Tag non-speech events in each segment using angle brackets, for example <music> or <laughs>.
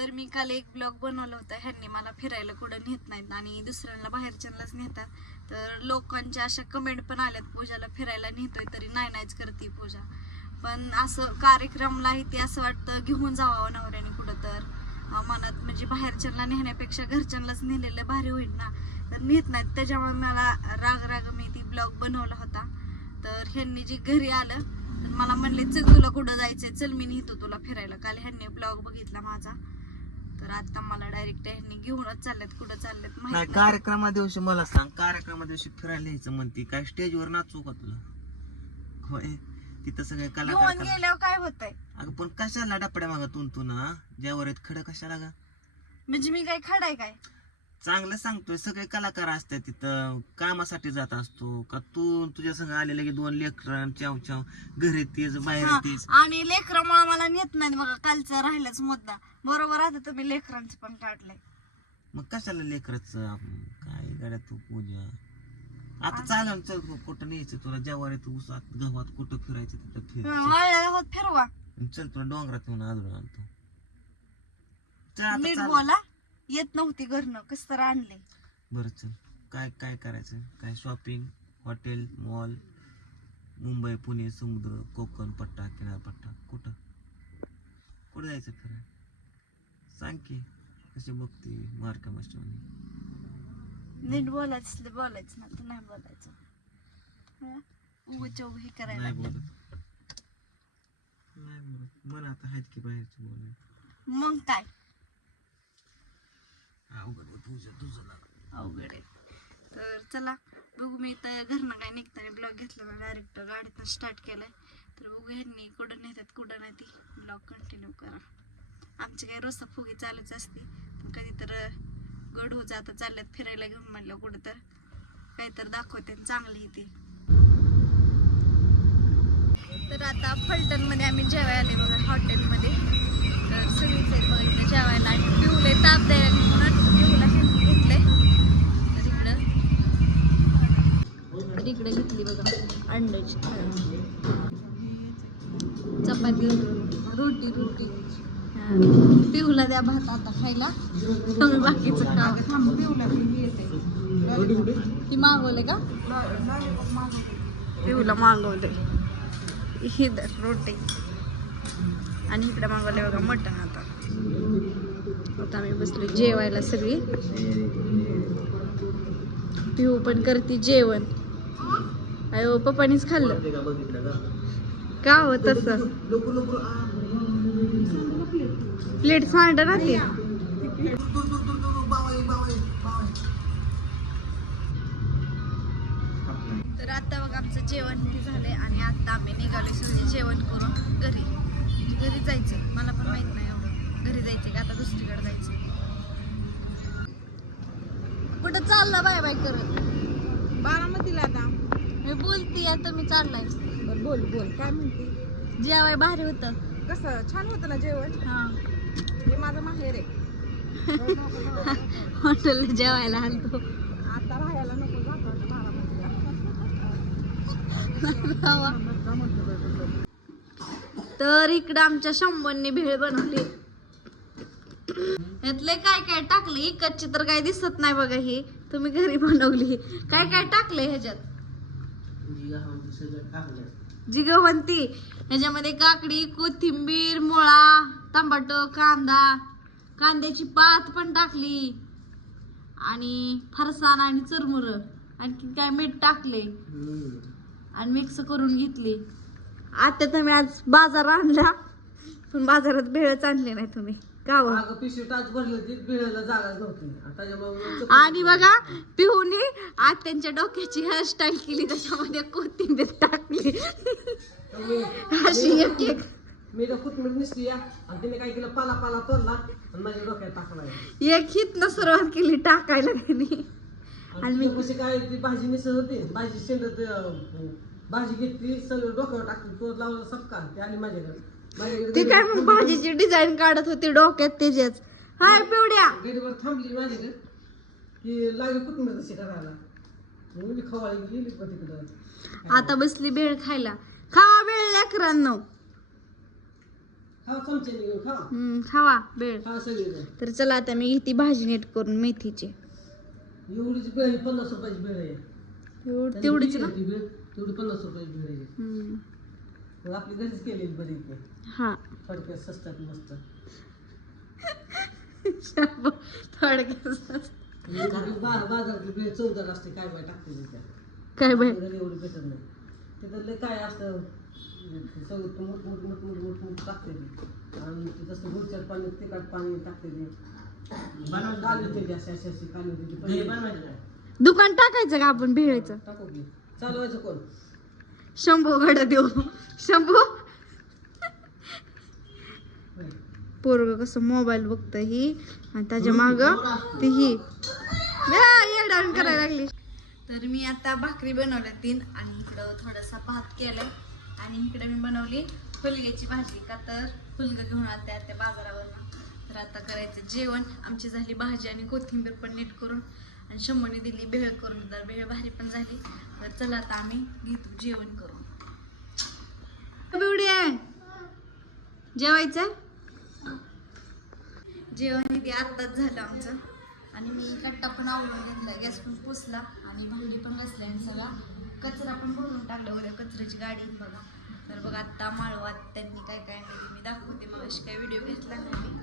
तर मी काल एक ब्लॉग बनवला होता ह्यांनी मला फिरायला कुठं नेत नाहीत आणि दुसऱ्यांना बाहेरच्यांनाच नेतात. तर लोकांच्या अशा कमेंट पण आल्यात पूजाला फिरायला नेतोय तरी नाही नाहीच करते पूजा. पण असं कार्यक्रमला ते असं वाटतं घेऊन जावं नवऱ्याने कुठं तर. मनात म्हणजे बाहेरच्यांना नेण्यापेक्षा घरच्यांनाच नेलेलं भारी होईल ना. तर नेत नाहीत त्याच्यामुळे मला राग राग मी ती ब्लॉग बनवला होता. तर ह्यांनी जे घरी आलं तर मला म्हणले चल तुला कुठं जायचंय? चल मी नेतो तुला फिरायला. काल ह्यांनी ब्लॉग बघितला माझा. तर आता मला डायरेक्ट ह्यांनी घेऊनच चाललेत कुठं चाललेत नाही माहीत नाही. कार्यक्रमा दिवशी मला सांग कार्यक्रमा दिवशी फिरायला यायचं म्हणते काय स्टेजवर नाचू का तुला? होय तिथं सगळे कलाकार घेऊन गेल्यावर काय होतंय? अगं पण कशाला डपड्या मागा तू तू ना ज्यावर आहेत खडं कशाला गा? म्हणजे मी काय खडाय काय? चांगलं सांगतोय. सगळे कलाकार असतात तिथं. कामासाठी जात असतो. का तू तुझ्या संग आलेले की दोन लेकर चाव चाव. घरी तीच बाहेर हा, तीच. आणि लेकरामुळे मला नेत नाही बघा. कालचा राहिलाच मुद्दा. बरोबर आता तुम्ही लेकरांचं पण काढलंय. मग कशाला लेकरच? काय गाड्या तू पूजा. आता चालेल चल कु- कुठं न्यायचं तुला? जेवारी तू उसात गव्हात कुठं फिरायचं तिथं फिर. होत फिरवा. चल तुला डोंगरात येऊन आदळून आणतो. चल आता नीट चाल बोला. येत नव्हती घरनं कस तर आणले. बरं चल. काय काय करायचं? काय shopping hotel mall Mumbai Pune समुद्र कोकण पट्टा किनारपट्टा कुठं? कुठं जायचं फिरायला? सांग की कशी बघते मार्का मास्टर नीट बोलायचं बोलायचं ना तर नाही बोलायचं. उगच उग हे करायला नाही लागलं. बोलत. नाही बोलत. मन आता आहेत की बाहेरचे बोलाय मग काय? अवघड होत तुझं तुझं अवघड आहे. तर चला बघू मी तर घरनं काय निघताना ब्लॉग घेतला डायरेक्ट गाडीतून स्टार्ट केलंय. तर बघू ह्यांनी कुठं नेतात कुठं नाही ती. ब्लॉग कंटिन्यू करा. आमची काही रोजचा फुगी चालूच असते. पण कधी तर गड हो जाता चालल्यात फिरायला घेऊन म्हणलं कुठं तर काही तर दाखवते चांगली ती. तर आता फलटणमध्ये आम्ही जेवायला आले बघा हॉटेलमध्ये तर सगळीच आहेत बघा द्या भात आता खायला तुम्ही बाकीचं खा ती मागवले का? पिऊला मागवले. ही दर रोटी. आणि इकडे मागवले बघा मटण आता. आता आम्ही बसलो जेवायला सगळी. पिऊ पण करते जेवण. अयो पप्पानीच खाल्लं. का? हो तसं? प्लेट सांड ना ते. तर आता बघ आमचं जेवण झालंय आणि आता आम्ही निघालो सगळे जेवण करून घरी. घरी जायचं मला पण माहीत नाही एवढं. घरी जायचं का? आता दुसरीकडे जायचं कुठं चालला बाय बाय करत? बारामतीला आता. मी बोलती आता मी चाललाय. बोल बोल. काय म्हणते? जेवाय भारी होतं. कसं? छान होतं ना जेवण? हा. हे माझं माहेर आहे. <laughs> हॉटेलला जेवायला आलतो. आता राहायला नको जातो बारामतीला तर इकडं आमच्या शंभरने भेळ बनवली. यातले काय काय टाकले? इकडची तर काय दिसत नाही बघा ही. तुम्ही घरी बनवली. काय काय टाकले ह्याच्यात? जिगवंती ह्याच्यामध्ये काकडी कोथिंबीर मुळा. टमाटो कांदा कांद्याची पात पण टाकली. आणि फरसाण आणि चुरमुर आणखी काय मीठ टाकले आणि मिक्स करून घेतली. आता तुम्ही आज बाजार आणला पण बाजारात भेळच आणली नाही तुम्ही. हो? आणि बघा पिहूने आज त्यांच्या डोक्याची हेअरस्टाईल केली त्याच्यामध्ये कोथिंबीर टाकली. <laughs> अशी एक एक मी तर कोथमीर निसली या. आणि तिने काय केलं? पाला पाला तोडला आणि माझ्या डोक्यात टाकला. एक हितनं सुरुवात केली टाकायला त्यांनी. आणि मी कशी काय ती भाजी मिसळ होती? भाजी शेंडत भाजी घेतली सगळं डोक्यावर टाकली तो लावला सबका ते आली माझ्याकडे. माझ्याकडे ती काय मग भाजीची डिझाईन काढत होती डोक्यात त्याच्याच हाय पिवड्या. गेलीवर थांबली माझ्याकडे. की लागली कोथमीर तशी करायला? खवाळी गेली पण तिकडं. आता बसली भेळ खायला. खावा भेळ लेकरांनो. खा चमच्याने घेऊन खा. हम्म, खावा बेळ. खा सगळे तर चला आता मी घेते भाजी नीट करून मेथीची. एवढीची भेळ पन्नास रुपयाची भेळ आहे. एवढ- तेवढीच ना? ती भेळ तेवढी पन्नास रुपयाची भेळ आहे. हम्म. मग आपली घरीच केलेली बरी इथे. हा. मस्त. थोडक्यात घरी बा- बाजारातली भेळ चौदार असते काय बाय टाकते त्या काय बाय आपल्या घरी एवढी भेटत नाही. तिथं लय काय असतं सगळं मोठ मोठ मोठ मोठ मोठ मोठ टाकते ती. आणि ते पाणी तिखट पाणी टाकते ते. काली होते अशी अशी अशी काली होते दुकान टाकायचं का आपण भेळायचं? टाकू की. चालवायचं कोण? शंभू घड देऊ. शंभू? पोरग कसं मोबाईल बघत ही. आणि त्याच्या माग ती ही. करायला लागली. तर मी आता भाकरी बनवल्या तीन आणि इकडं थोडासा भात केलाय. आणि इकडे मी बनवली फुलग्याची भाजी. का तर फुलगं घेऊन आलते त्या बाजारावरनं. तर आता करायचं जेवण. आमची झाली भाजी आणि कोथिंबीर पण नीट करून आणि शंभरने दिली भेळ करून. तर भेळ भारी पण झाली. तर चला आता आम्ही घेतो जेवण करून. बिवडी आहे. जेवायचं? जेवण इथे आत्ताच झालं आमचं. आणि मी कट्टा पण आवडून घेतला. गॅस पण पुसला आणि भांडी पण घासली आणि सगळा. कचरा पण भरून टाकला उद्या कचऱ्याची गाडी बघा. तर बघा आत्ता माळवात त्यांनी काय काय नाही मी दाखवते मग अशी काय व्हिडिओ घेतला नाही मी.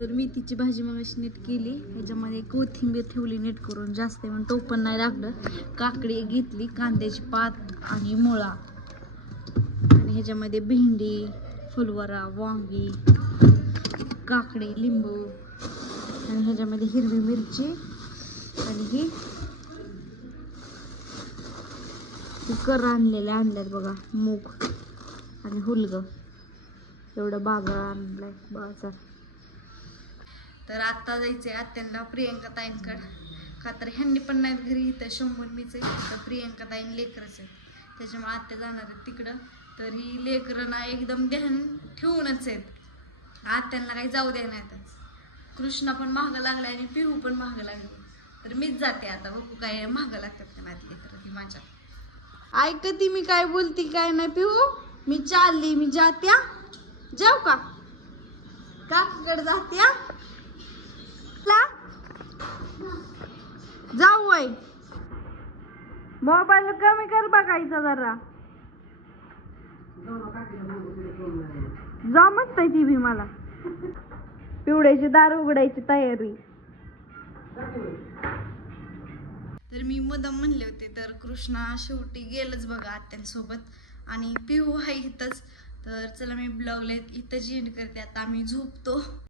तर मेथीची भाजी मग अशी नीट केली. ह्याच्यामध्ये कोथिंबीर ठेवली नीट करून जास्त म्हणून तो पण नाही लागलं. काकडी घेतली कांद्याची पात आणि मुळा. आणि ह्याच्यामध्ये भेंडी फुलवरा वांगी काकडी लिंबू. आणि ह्याच्यामध्ये हिरवी मिरची आणि ही कुकर आणलेले आणल्यात बघा मूग आणि हुलग. एवढं बागा आणलाय बाजार. तर आत्ता जायचंय आत्यांना प्रियंका ताईंकड. का तर ह्यांनी पण नाहीत घरी इथं शंभर मीच आहे. तर प्रियंका ताईन लेकरच आहे त्याच्यामुळे आत्या जाणार आहेत तिकडं. तर ही लेकरं ना एकदम ध्यान ठेवूनच आहेत. आत्यांना काही जाऊ द्या नाही कृष्णा पण महाग लागला आणि पिहू पण महाग लागली. तर मीच जाते आता. बघू काय महाग लागतात का नाही लेकरं ती माझ्या. ऐकती मी काय बोलती काय नाही पिहू मी चालली मी जात्या. जाऊ का? काकड जात्या. जाऊ वय मोबाईल कमी कर बघायचा जरा. जा म्हणताय ती भी मला. पिवड्याची दार उघडायची तयारी. तर मी मुदम म्हणले होते तर कृष्णा शेवटी गेलच बघा आत्यांसोबत. आणि पिहू आहे इथंच. तर चला मी ब्लॉगला इथंच एंड करते. आता आम्ही झोपतो.